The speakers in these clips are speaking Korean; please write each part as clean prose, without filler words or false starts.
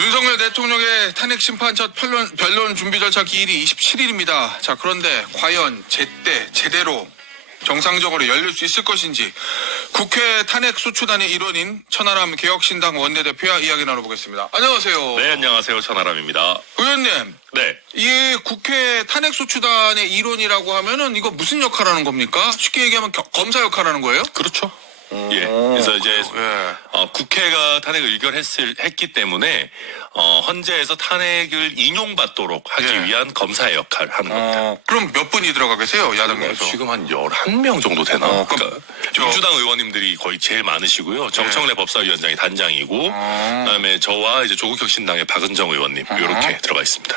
윤석열 대통령의 탄핵 심판 첫 변론 준비 절차 기일이 27일입니다. 자, 그런데 과연 제대로 정상적으로 열릴 수 있을 것인지 국회 탄핵 소추단의 일원인 천하람 개혁신당 원내대표와 이야기 나눠보겠습니다. 안녕하세요. 네, 안녕하세요. 천하람입니다. 의원님, 네. 이 국회 탄핵 소추단의 일원이라고 하면은 이거 무슨 역할을 하는 겁니까? 쉽게 얘기하면 검사 역할을 하는 거예요? 그렇죠. 예. 그래서 이제 예. 국회가 탄핵을 의결했기 때문에 헌재에서 탄핵을 인용받도록 하기 예. 위한 검사의 역할을 하는 겁니다. 그럼 몇 분이 들어가 계세요? 야당에서. 지금 한 11명 정도 되나? 그럼 민주당 의원님들이 거의 제일 많으시고요. 정청래 법사위원장이 단장이고 그다음에 저와 이제 조국혁신당의 박은정 의원님 이렇게 들어가 있습니다.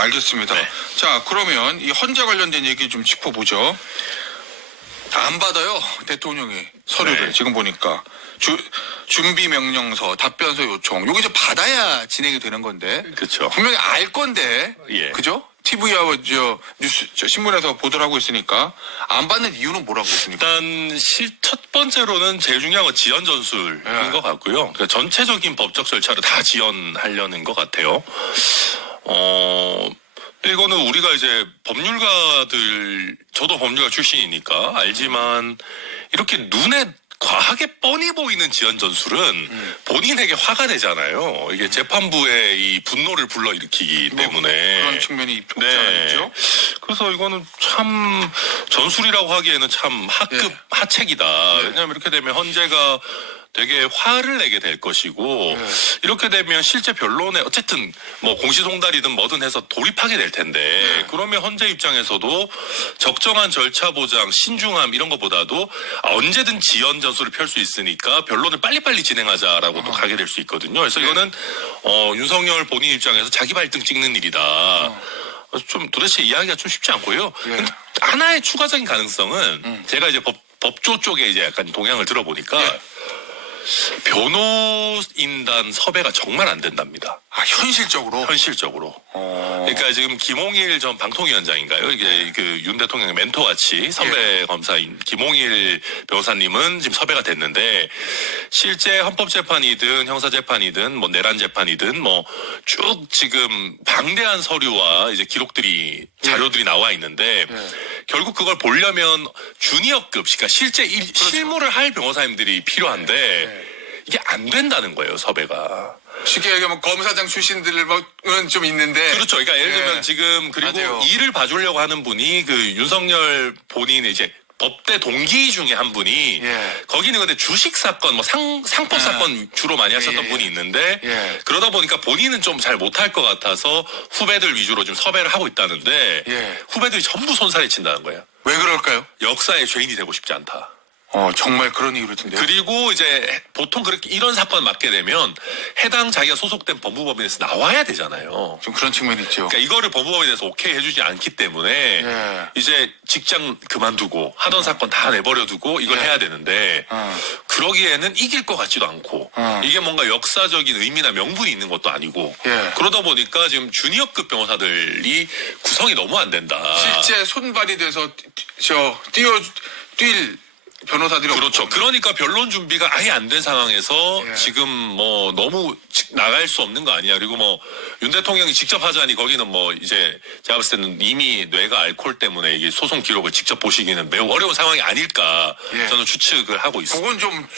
알겠습니다. 네. 자, 그러면 이 헌재 관련된 얘기 좀 짚어보죠. 안 받아요, 대통령이 서류를. 네. 지금 보니까 준비 명령서, 답변서 요청. 요거 이제 받아야 진행이 되는 건데. 그렇죠. 분명히 알 건데. 예. 그죠? TV와 뉴스 신문에서 보도를 하고 있으니까 안 받는 이유는 뭐라고 보십니까? 일단 첫 번째로는 제일 중요한 건 지연 전술인 네. 것 같고요. 그러니까 전체적인 법적 절차를 다 지연하려는 것 같아요. 이거는 우리가 이제 법률가들, 저도 법률가 출신이니까 알지만 이렇게 눈에 과하게 뻔히 보이는 지연 전술은 본인에게 화가 되잖아요. 이게 재판부의 이 분노를 불러일으키기 때문에. 그런 측면이 없지 않아 네. 있죠. 그래서 이거는 참 전술이라고 하기에는 참 하급 예. 하책이다. 왜냐하면 이렇게 되면 헌재가 되게 화를 내게 될 것이고 이렇게 되면 실제 변론에 어쨌든 뭐 공시송달이든 뭐든 해서 돌입하게 될 텐데 그러면 헌재 입장에서도 적정한 절차 보장, 신중함 이런 것보다도 언제든 지연 전술을 펼 수 있으니까 변론을 빨리빨리 진행하자라고 또 가게 될 수 있거든요. 그래서 이거는 윤석열 본인 입장에서 자기 발등 찍는 일이다. 좀 도대체 이해하기가 좀 쉽지 않고요. 근데 하나의 추가적인 가능성은 제가 이제 법조 쪽에 이제 약간 동향을 들어보니까 변호인단 섭외가 정말 안 된답니다. 현실적으로. 현실적으로. 그러니까 지금 김홍일 전 방통위원장인가요? 이게 그 윤 대통령의 멘토같이 선배 검사인 김홍일 변호사님은 지금 섭외가 됐는데 실제 헌법재판이든 형사재판이든 뭐 내란재판이든 뭐 쭉 지금 방대한 서류와 이제 기록들이 자료들이 나와 있는데 결국 그걸 보려면 주니어급, 그러니까 실제 실무를 할 변호사님들이 필요한데 이게 안 된다는 거예요, 섭외가. 쉽게 얘기하면 검사장 출신들은 좀 있는데. 그렇죠. 그러니까 예를 들면 지금 그리고 맞아요. 일을 봐주려고 하는 분이 그 윤석열 본인의 이제 법대 동기 중에 한 분이 거기는 근데 주식 사건, 뭐 상법 사건 주로 많이 하셨던 분이 있는데 그러다 보니까 본인은 좀 잘 못할 것 같아서 후배들 위주로 좀 섭외를 하고 있다는데 후배들이 전부 손살에 친다는 거예요. 왜 그럴까요? 역사의 죄인이 되고 싶지 않다. 정말 그런 이유로 든데요. 그리고 이제 보통 그렇게 이런 사건 맡게 되면 해당 자기가 소속된 법무법인에서 나와야 되잖아요. 좀 그런 측면이 있죠. 그러니까 이거를 법무법인에서 오케이 해주지 않기 때문에 이제 직장 그만두고 하던 사건 다 내버려두고 이걸 해야 되는데 그러기에는 이길 것 같지도 않고 이게 뭔가 역사적인 의미나 명분이 있는 것도 아니고 그러다 보니까 지금 주니어급 변호사들이 구성이 너무 안 된다. 실제 손발이 돼서 뛸 변호사들이 그렇죠. 없고. 그러니까 변론 준비가 아예 안 된 상황에서 지금 뭐 너무 나갈 수 없는 거 아니야. 그리고 뭐 윤 대통령이 직접 하자니 거기는 뭐 이제 제가 봤을 때는 이미 뇌가 알코올 때문에 이게 소송 기록을 직접 보시기는 매우 어려운 상황이 아닐까 저는 추측을 하고 있습니다. 그건 좀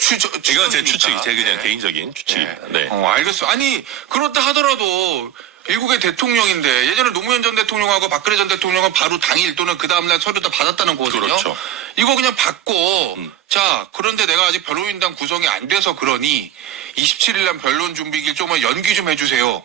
이건 제 추측이 제 그냥 개인적인 추측입니다. 네. 알겠어요. 아니 그렇다 하더라도 미국의 대통령인데 예전에 노무현 전 대통령하고 박근혜 전 대통령은 바로 당일 또는 그 다음날 서류 다 받았다는 거거든요. 그렇죠. 이거 그냥 받고 자 그런데 내가 아직 변호인단 구성이 안 돼서 그러니 27일 날 변론 준비길 좀만 연기 좀 해주세요.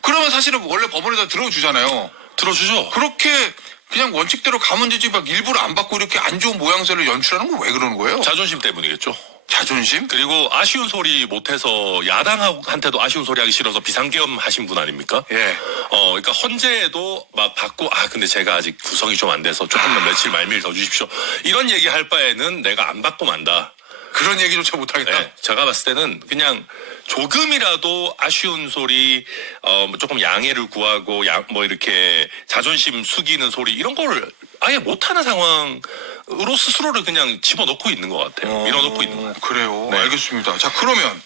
그러면 사실은 원래 법원에다 들어주잖아요. 들어주죠. 그렇게 그냥 원칙대로 가면 되지 막 일부러 안 받고 이렇게 안 좋은 모양새를 연출하는 건 왜 그러는 거예요? 자존심 때문이겠죠. 자존심? 그리고 아쉬운 소리 못해서 야당한테도 아쉬운 소리 하기 싫어서 비상계엄 하신 분 아닙니까? 그러니까 헌재에도 막 받고 근데 제가 아직 구성이 좀 안 돼서 조금만 며칠 말미를 더 주십시오. 이런 얘기 할 바에는 내가 안 받고 만다. 그런 얘기조차 못하겠다. 네, 제가 봤을 때는 그냥 조금이라도 아쉬운 소리, 조금 양해를 구하고 뭐 이렇게 자존심 숙이는 소리 이런 거를 아예 못하는 상황으로 스스로를 그냥 집어넣고 있는 것 같아요. 밀어넣고 있는 것 같아요. 그래요. 네. 알겠습니다. 자 그러면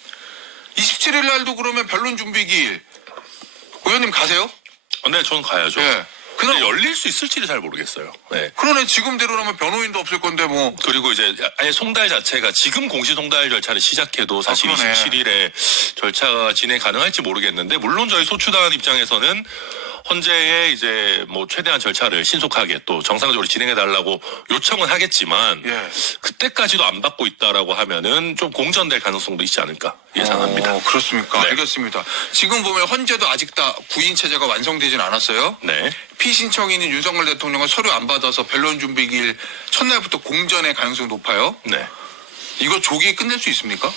27일 날도 그러면 변론 준비기일 의원님 가세요? 네, 저는 가야죠. 예. 근데 그럼 열릴 수 있을지를 잘 모르겠어요. 네. 그러네 지금대로라면 변호인도 없을 건데 뭐. 그리고 이제 아예 송달 자체가 지금 공시 송달 절차를 시작해도 사실 그러네. 27일에 절차가 진행 가능할지 모르겠는데 물론 저희 소추단 입장에서는 헌재에 이제 뭐 최대한 절차를 신속하게 또 정상적으로 진행해 달라고 요청은 하겠지만 예. 그때까지도 안 받고 있다라고 하면은 좀 공전될 가능성도 있지 않을까 예상합니다. 그렇습니까? 네. 알겠습니다. 지금 보면 헌재도 아직 다 구인 체제가 완성되진 않았어요. 네. 피신청인인 윤석열 대통령은 서류 안 받아서 변론 준비일 첫날부터 공전의 가능성이 높아요. 네. 이거 조기에 끝낼 수 있습니까?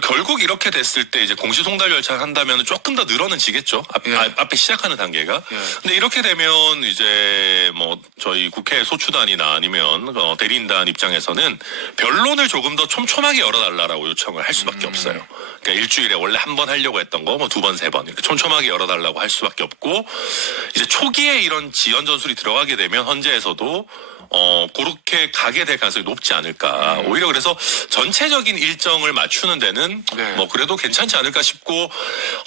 결국 이렇게 됐을 때 이제 공시 송달 절차를 한다면 조금 더 늘어지겠죠. 예. 앞에 시작하는 단계가. 예. 근데 이렇게 되면 이제 뭐 저희 국회 소추단이나 아니면 대리인단 입장에서는 변론을 조금 더 촘촘하게 열어달라고 요청을 할 수밖에 없어요. 그러니까 일주일에 원래 한 번 하려고 했던 거 뭐 두 번, 세 번 이렇게 촘촘하게 열어달라고 할 수밖에 없고 이제 초기에 이런 지연 전술이 들어가게 되면 헌재에서도 그렇게 가게 될 가능성이 높지 않을까. 오히려 그래서 전체적인 일정을 맞추는 데는 네. 뭐 그래도 괜찮지 않을까 싶고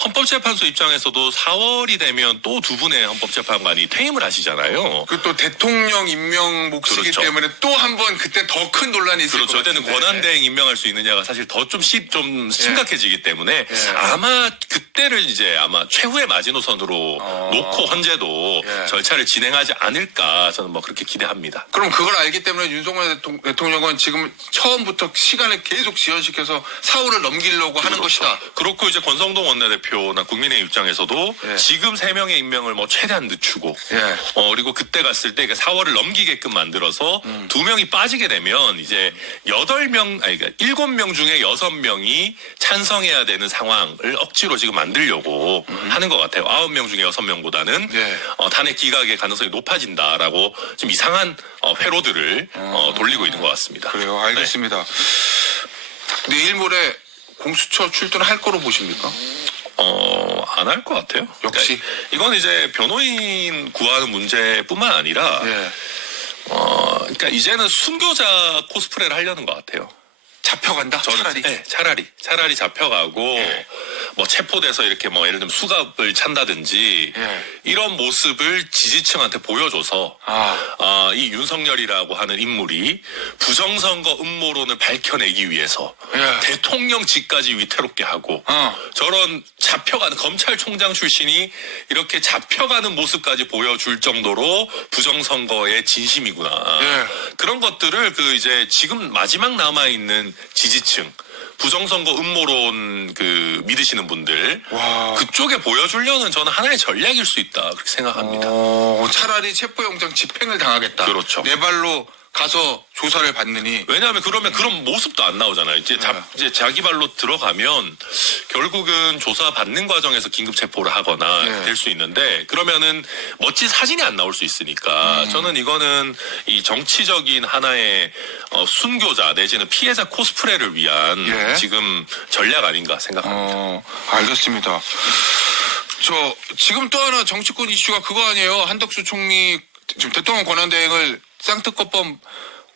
헌법재판소 입장에서도 4월이 되면 또 두 분의 헌법재판관이 퇴임을 하시잖아요. 그 또 대통령 임명 몫이기 그렇죠. 때문에 또 한 번 그때 더 큰 논란이 있을 그렇죠. 것 그때는 같은데. 권한대행 임명할 수 있느냐가 사실 더 좀 심각해지기 때문에 아마 그때를 이제 아마 최후의 마지노선으로 놓고 헌재도 예. 절차를 진행하지 않을까 저는 뭐 그렇게 기대합니다. 그럼 그걸 알기 때문에 윤석열 대통령은 지금 처음부터 시간을 계속 지연시켜서 4월을 넘기려고 하는 것이다. 그렇고 이제 권성동 원내대표나 국민의 입장에서도 예. 지금 3명의 임명을 뭐 최대한 늦추고 예. 그리고 그때 갔을 때 4월을 넘기게끔 만들어서 2명이 빠지게 되면 이제 7명 중에 6명이 찬성해야 되는 상황을 억지로 지금 만들려고 하는 것 같아요. 9명 중에 6명보다는 예. 탄핵 기각의 가능성이 높아진다라고 좀 이상한 회로들을 돌리고 있는 것 같습니다. 그래요. 알겠습니다. 내일 모레 공수처 출두할 거로 보십니까? 안 할 것 같아요. 역시. 그러니까 이건 이제 변호인 구하는 문제뿐만 아니라, 예. 그러니까 이제는 순교자 코스프레를 하려는 것 같아요. 잡혀간다. 차라리. 네, 차라리 잡혀가고, 예. 뭐 체포돼서 이렇게 뭐 예를 들면 수갑을 찬다든지, 예. 이런 모습을 지지층한테 보여줘서, 이 윤석열이라고 하는 인물이 부정선거 음모론을 밝혀내기 위해서 예. 대통령직까지 위태롭게 하고 저런 잡혀가는 검찰총장 출신이 이렇게 잡혀가는 모습까지 보여줄 정도로 부정선거의 진심이구나. 예. 그런 것들을 그 이제 지금 마지막 남아있는 지지층 부정선거 음모론 믿으시는 분들 와. 그쪽에 보여주려는 저는 하나의 전략일 수 있다 그렇게 생각합니다. 차라리 체포영장 집행을 당하겠다. 그렇죠. 내 발로 가서 조사를 받느니. 왜냐하면 그러면 그런 모습도 안 나오잖아요. 이제 자기 발로 들어가면 결국은 조사 받는 과정에서 긴급 체포를 하거나 네. 될 수 있는데 그러면은 멋진 사진이 안 나올 수 있으니까 저는 이거는 이 정치적인 하나의 순교자 내지는 피해자 코스프레를 위한 예. 지금 전략 아닌가 생각합니다. 알겠습니다. 지금 또 하나 정치권 이슈가 그거 아니에요. 한덕수 총리 지금 대통령 권한대행을 쌍특검법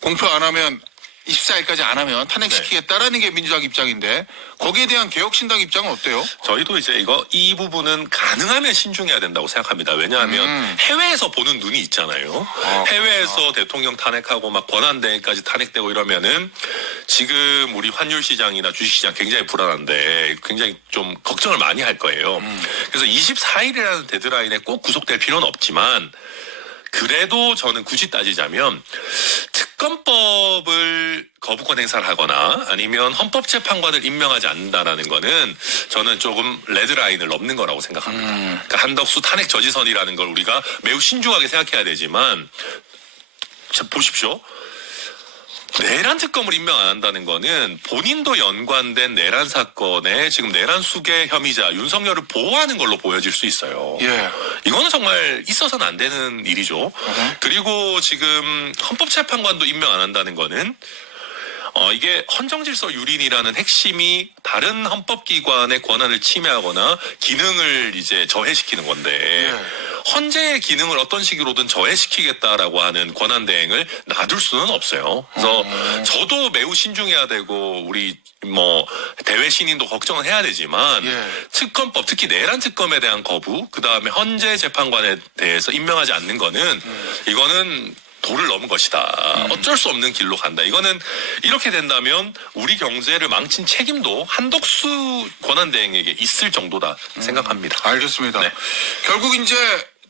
공표 안 하면 24일까지 안 하면 탄핵시키겠다라는 게 민주당 입장인데 거기에 대한 개혁신당 입장은 어때요? 저희도 이제 이 부분은 가능하면 신중해야 된다고 생각합니다. 왜냐하면 해외에서 보는 눈이 있잖아요. 해외에서 대통령 탄핵하고 막 권한대행까지 탄핵되고 이러면은 지금 우리 환율 시장이나 주식 시장 굉장히 불안한데 굉장히 좀 걱정을 많이 할 거예요. 그래서 24일이라는 데드라인에 꼭 구속될 필요는 없지만 그래도 저는 굳이 따지자면 특검법을 거부권 행사를 하거나 아니면 헌법재판관을 임명하지 않는다라는 거는 저는 조금 레드라인을 넘는 거라고 생각합니다. 그러니까 한덕수 탄핵 저지선이라는 걸 우리가 매우 신중하게 생각해야 되지만 보십시오. 내란 특검을 임명 안 한다는 거는 본인도 연관된 내란 사건에 지금 내란 수괴 혐의자 윤석열을 보호하는 걸로 보여질 수 있어요. 예. 이거는 정말 있어서는 안 되는 일이죠. 그리고 지금 헌법재판관도 임명 안 한다는 거는 이게 헌정질서 유린이라는 핵심이 다른 헌법기관의 권한을 침해하거나 기능을 이제 저해시키는 건데 헌재의 기능을 어떤 식으로든 저해시키겠다라고 하는 권한 대행을 놔둘 수는 없어요. 그래서 저도 매우 신중해야 되고 우리 뭐 대외 신인도 걱정을 해야 되지만 특검법 특히 내란 특검에 대한 거부 그다음에 헌재 재판관에 대해서 임명하지 않는 거는 이거는 도를 넘은 것이다. 어쩔 수 없는 길로 간다. 이거는 이렇게 된다면 우리 경제를 망친 책임도 한덕수 권한대행에게 있을 정도다 생각합니다. 알겠습니다. 네. 결국 이제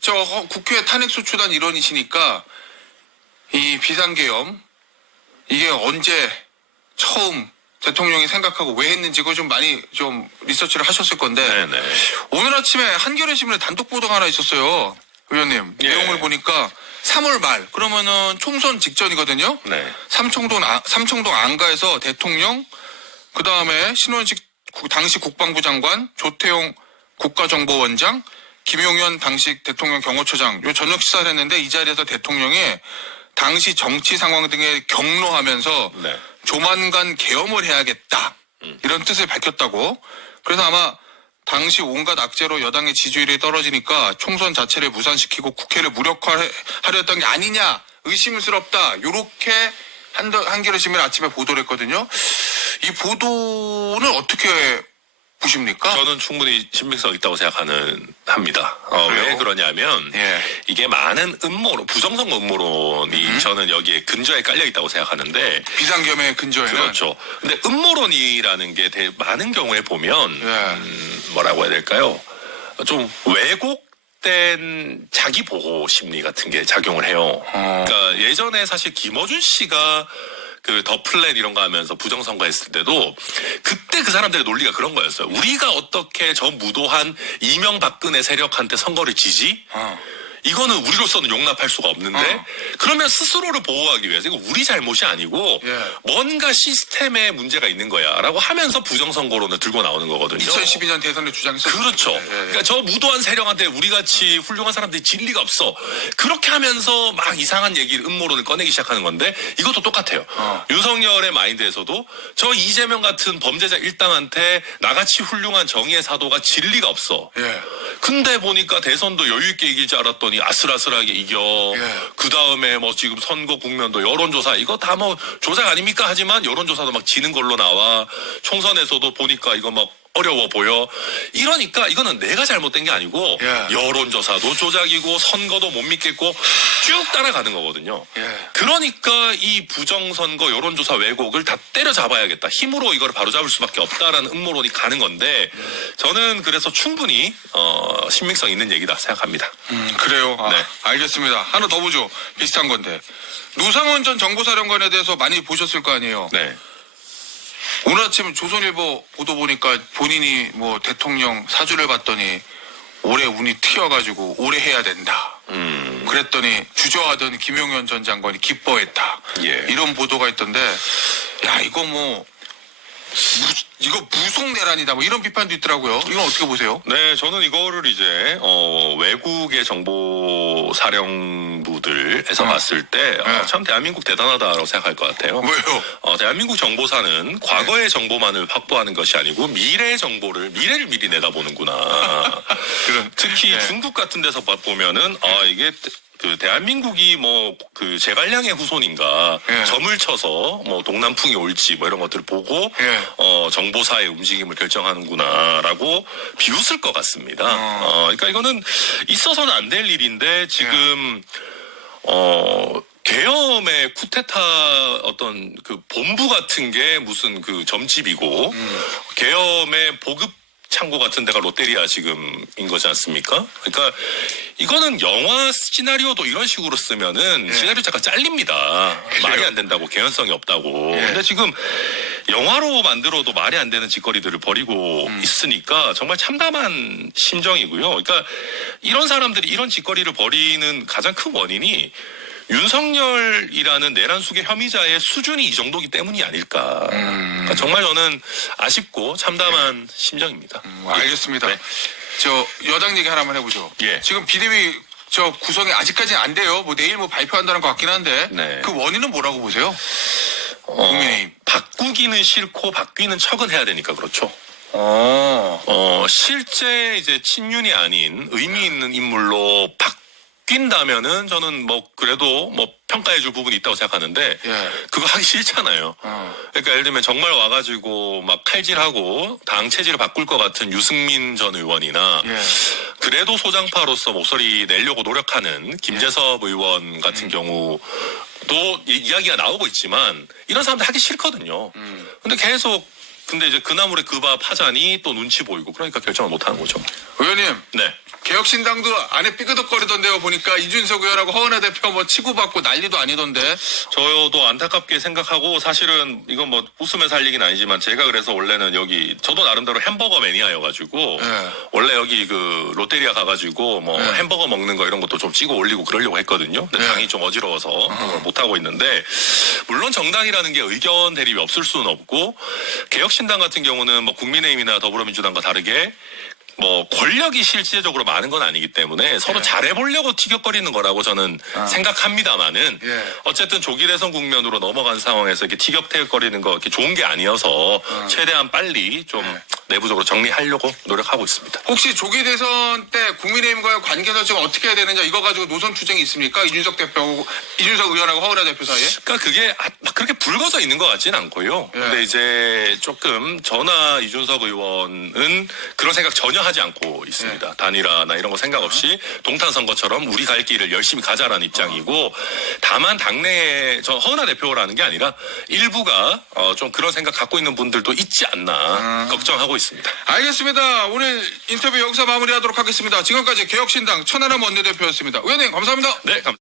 저 국회 탄핵소추단 일원이시니까 이 비상계엄 이게 언제 처음 대통령이 생각하고 왜 했는지 그거 좀 많이 좀 리서치를 하셨을 건데 네네. 오늘 아침에 한겨레 신문에 단독 보도가 하나 있었어요. 의원님 내용을 보니까 3월 말 그러면은 총선 직전이거든요. 네. 삼청동 안가에서 대통령 그다음에 신원식 당시 국방부 장관 조태용 국가정보원장 김용현 당시 대통령 경호처장 요 저녁 식사를 했는데 이 자리에서 대통령이 당시 정치 상황 등에 격려하면서 네. 조만간 계엄을 해야겠다 이런 뜻을 밝혔다고. 그래서 아마 당시 온갖 악재로 여당의 지지율이 떨어지니까 총선 자체를 무산시키고 국회를 무력화하려 했던 게 아니냐 의심스럽다 요렇게 한겨레 신문이 아침에 보도를 했거든요. 이 보도는 어떻게 보십니까? 저는 충분히 신빙성 있다고 합니다. 왜 그러냐면 이게 많은 음모론, 부정선거 음모론이 저는 여기에 근저에 깔려 있다고 생각하는데 비상겸의 근저에는 그렇죠. 근데 음모론이라는 게 많은 경우에 보면 뭐라고 해야 될까요? 좀 왜곡된 자기 보호 심리 같은 게 작용을 해요. 그러니까 예전에 사실 김어준 씨가 그 더 플랜 이런 거 하면서 부정선거 했을 때도 그때 그 사람들의 논리가 그런 거였어요. 우리가 어떻게 저 무도한 이명박근혜 세력한테 선거를 지지? 이거는 우리로서는 용납할 수가 없는데 그러면 스스로를 보호하기 위해서 이거 우리 잘못이 아니고 뭔가 시스템에 문제가 있는 거야라고 하면서 부정선거론을 들고 나오는 거거든요. 2012년 대선에 주장했었죠. 그렇죠. 그러니까 저 무도한 세력한테 우리같이 훌륭한 사람들이 질 리가 없어. 그렇게 하면서 막 이상한 얘기를 음모론을 꺼내기 시작하는 건데 이것도 똑같아요. 윤석열의 마인드에서도 저 이재명 같은 범죄자 일당한테 나같이 훌륭한 정의의 사도가 질 리가 없어. 근데 보니까 대선도 여유 있게 이길 줄 알았더니 아슬아슬하게 이겨. 그 다음에 뭐 지금 선거 국면도 여론조사 이거 다 뭐 조작 아닙니까? 하지만 여론조사도 막 지는 걸로 나와. 총선에서도 보니까 이거 막 어려워 보여. 이러니까 이거는 내가 잘못된 게 아니고 여론조사도 조작이고 선거도 못 믿겠고 쭉 따라가는 거거든요. 그러니까 이 부정선거 여론조사 왜곡을 다 때려잡아야겠다. 힘으로 이걸 바로잡을 수밖에 없다라는 음모론이 가는 건데 저는 그래서 충분히 신빙성 있는 얘기다 생각합니다. 그래요. 알겠습니다. 하나 더 보죠. 비슷한 건데. 노상원 전 정보사령관에 대해서 많이 보셨을 거 아니에요. 네. 오늘 아침 조선일보 보도 보니까 본인이 뭐 대통령 사주를 봤더니 올해 운이 트여가지고 올해 해야 된다. 그랬더니 주저하던 김용현 전 장관이 기뻐했다. 이런 보도가 있던데 야 이거 뭐 이거 무속내란이다 뭐 이런 비판도 있더라고요. 이건 어떻게 보세요? 네, 저는 이거를 이제 외국의 정보 사령부들에서 봤을 때 참 대한민국 대단하다고 생각할 것 같아요. 왜요? 대한민국 정보사는 과거의 정보만을 확보하는 것이 아니고 미래의 정보를 미래를 미리 내다보는구나. 특히 중국 같은 데서 보면은 이게 그 대한민국이 뭐 그 제갈량의 후손인가 점을 쳐서 뭐 동남풍이 올지 뭐 이런 것들을 보고 정보사의 움직임을 결정하는구나라고 비웃을 것 같습니다. 그러니까 이거는 있어서는 안 될 일인데 지금 계엄의 쿠데타 어떤 그 본부 같은 게 무슨 그 점집이고 계엄의 보급 창고 같은 데가 롯데리아 지금인 거지 않습니까? 그러니까 이거는 영화 시나리오도 이런 식으로 쓰면은 시나리오 작가 잘립니다. 말이 안 된다고, 개연성이 없다고. 근데 지금 영화로 만들어도 말이 안 되는 짓거리들을 벌이고 있으니까 정말 참담한 심정이고요. 그러니까 이런 사람들이 이런 짓거리를 벌이는 가장 큰 원인이 윤석열이라는 내란 수계 혐의자의 수준이 이 정도기 때문이 아닐까. 그러니까 정말 저는 아쉽고 참담한 심정입니다. 알겠습니다. 저 여당 얘기 하나만 해보죠. 지금 비대위 저 구성이 아직까지는 안 돼요. 뭐 내일 뭐 발표한다는 것 같긴 한데 그 원인은 뭐라고 보세요? 국민의힘 바꾸기는 싫고 바뀌는 척은 해야 되니까 그렇죠. 실제 이제 친윤이 아닌 의미 있는 인물로 바뀐다면은 저는 뭐 그래도 뭐 평가해줄 부분이 있다고 생각하는데 예. 그거 하기 싫잖아요. 그러니까 예를 들면 정말 와가지고 막 칼질하고 당 체질을 바꿀 것 같은 유승민 전 의원이나 예. 그래도 소장파로서 목소리 내려고 노력하는 김재섭 의원 같은 경우도 이야기가 나오고 있지만 이런 사람들 하기 싫거든요. 근데 계속 근데 이제 그 나물에 그 밥 하자니 또 눈치 보이고 그러니까 결정을 못하는 거죠. 의원님. 네. 개혁신당도 안에 삐그덕거리던데요. 보니까 이준석 의원하고 허은하 대표 뭐 치고받고 난리도 아니던데. 저도 안타깝게 생각하고 사실은 이건 뭐 웃으면서 할 얘기는 아니지만 제가 그래서 원래는 여기 저도 나름대로 햄버거 매니아여가지고 원래 여기 그 롯데리아 가가지고 뭐 햄버거 먹는 거 이런 것도 좀 찍어 올리고 그러려고 했거든요. 근데 당이 좀 어지러워서 못하고 있는데 물론 정당이라는 게 의견 대립이 없을 수는 없고 개혁신당 같은 경우는 뭐 국민의힘이나 더불어민주당과 다르게 뭐 권력이 실질적으로 많은 건 아니기 때문에 서로 잘해보려고 티격거리는 거라고 저는 생각합니다만은 어쨌든 조기 대선 국면으로 넘어간 상황에서 이렇게 티격태격거리는 거 이렇게 좋은 게 아니어서 최대한 빨리 좀 내부적으로 정리하려고 노력하고 있습니다. 혹시 조기 대선 때 국민의힘과의 관계가 지금 어떻게 해야 되는지 이거 가지고 노선 추쟁이 있습니까? 이준석 의원하고 허은하 대표 사이에? 그러니까 그게 막 그렇게 불거져 있는 것 같지는 않고요. 근데 이제 조금 저나 이준석 의원은 그런 생각 전혀 하지 않고 있습니다. 단일화나 이런 거 생각 없이 동탄 선거처럼 우리 갈 길을 열심히 가자라는 입장이고 다만 당내에 저 허은하 대표라는 게 아니라 일부가 좀 그런 생각 갖고 있는 분들도 있지 않나 걱정하고 있습니다. 알겠습니다. 오늘 인터뷰 여기서 마무리하도록 하겠습니다. 지금까지 개혁신당 천하람 원내대표였습니다. 의원님 감사합니다. 네, 감사합니다.